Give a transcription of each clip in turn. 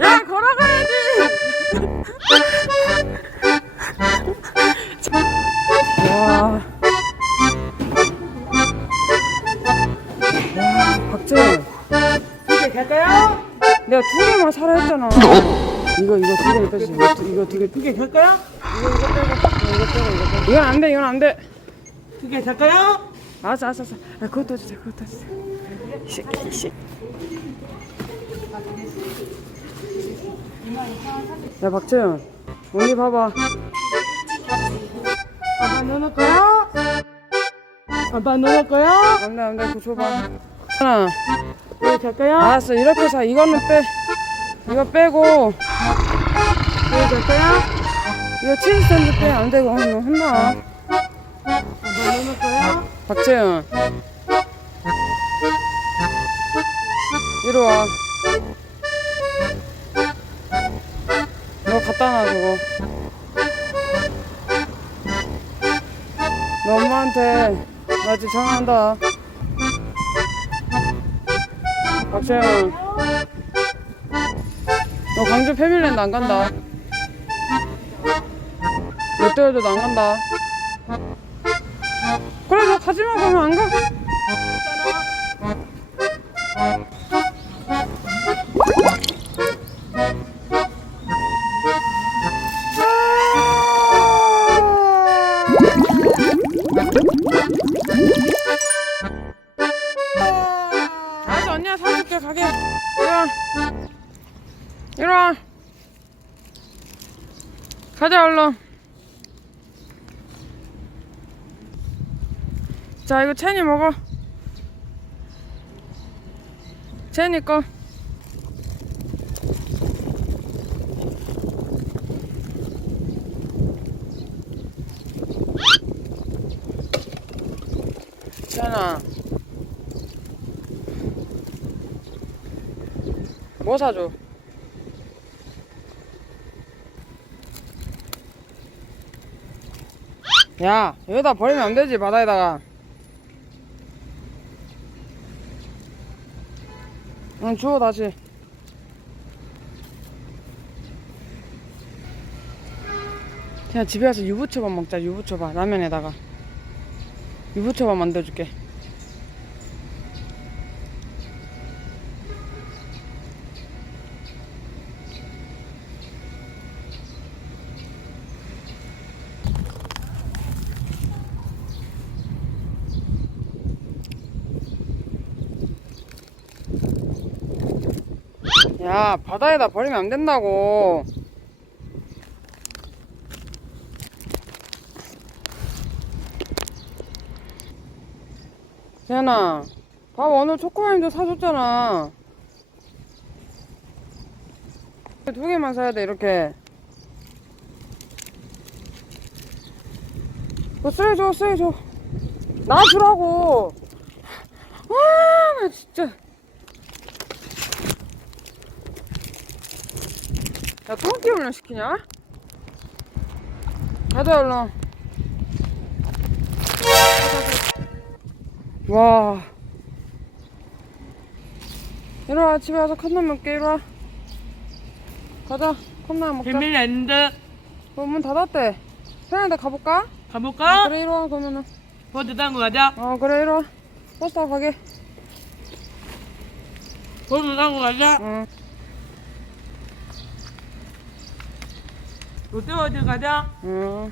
야 걸어가야지 와. 와 박재현 이렇게 갈까요? 내가 두 개만 사라 했잖아 이거 이거 두 개를 빼지 이거 두- 이거 두개 이렇게 갈까요? 이건 안돼 이건 안돼 이렇게 갈까요? 알았어 알았어 알았어 아, 그것도 주세요 그것도 주세요 이 새끼 이 새끼 야 박재현 언니 봐봐 아빠 넣을 거야? 아빠 넣을 거야? 안돼 안돼 그거 줘봐 하나 이렇게 갈까요? 알았어 이렇게 사 이거는 빼 이거 빼고 이렇게 갈까요? 이거 치즈 샌드 빼 안되고 어, 너 혼나? 박재현 이리 와. 너 갖다 놔 저거. 너 엄마한테 나 지금 전화한다. 박재현. 너 광주 패밀리랜드 안 간다. 롯데월드도 안 간다. 그래 너 가지마 그러면 안 가? 알았어 언니가 사줄게 가게. 이리와 가자 얼른 자 이거 채니 먹어. 채니 거 채연아. 뭐 사줘? 야 여기다 버리면 안 되지 바다에다가 응 주워 다시. 그냥 집에 가서 유부초밥 먹자 유부초밥. 라면에다가. 유부초밥 만들어줄게 야 바다에다 버리면 안 된다고. 재현아 밥 오늘 초코라임도 사줬잖아. 두 개만 사야 돼 이렇게. 너 쓰레기 줘 쓰레기 줘나 주라고. 아나 진짜 야, 똥기 훈련 시키냐? 가자, 얼른. 와. 이리 와, 집에 와서 컵라면 먹게, 이리 와. 가자, 컵라면 먹자. 패밀랜드 어, 문 닫았대. 편한데 가볼까? 가볼까? 그래, 이리 와, 그러면은. 보드 타고 가자 어, 그래, 이리 와. 버스 타고 가게. 보드 타고 가자 응. 롯데월드 가자 응.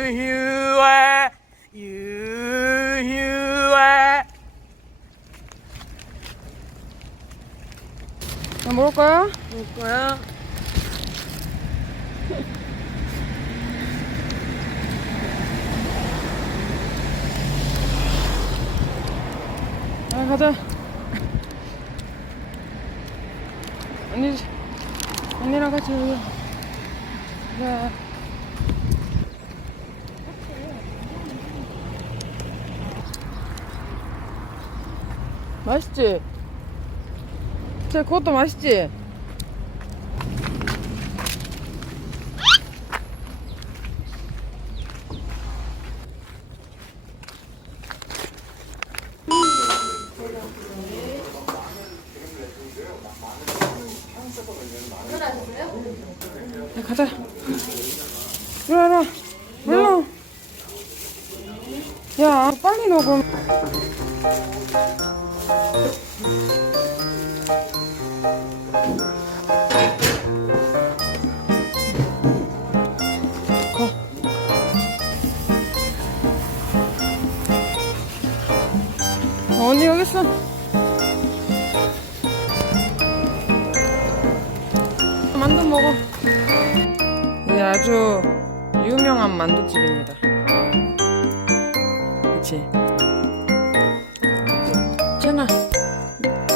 유휴해 유휴해 나 먹을 거야? 볼 거야? 아, 가자. 언니, 언니랑 같이 여기. 자. 맛있지? 쟤 그것도 맛있지? 야, 빨리 녹음. 가. 어, 언니 여기 있어. 만두 먹어. 이게 아주 유명한 만두집입니다. 그치? 전아,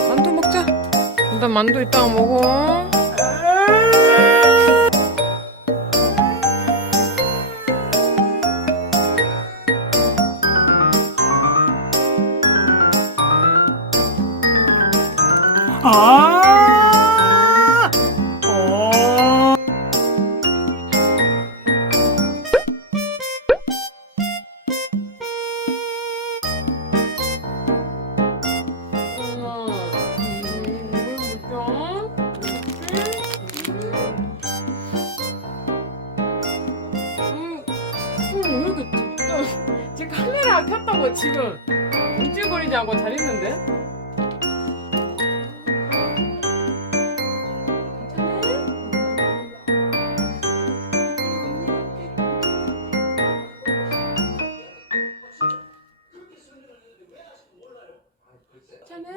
만두 먹자. 일단 만두 이따가 먹어. 켰다고 지금 움찔거리지 않고 잘 있는데? 괜찮아?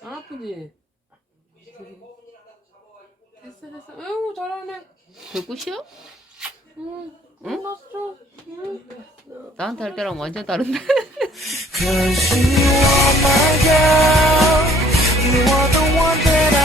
안 아프지? 됐어 됐어 아이고 잘하네 배구시요? 응 끝났어 응 나한테 할 때랑 완전 다른데. Cause you are my girl. You are the one that I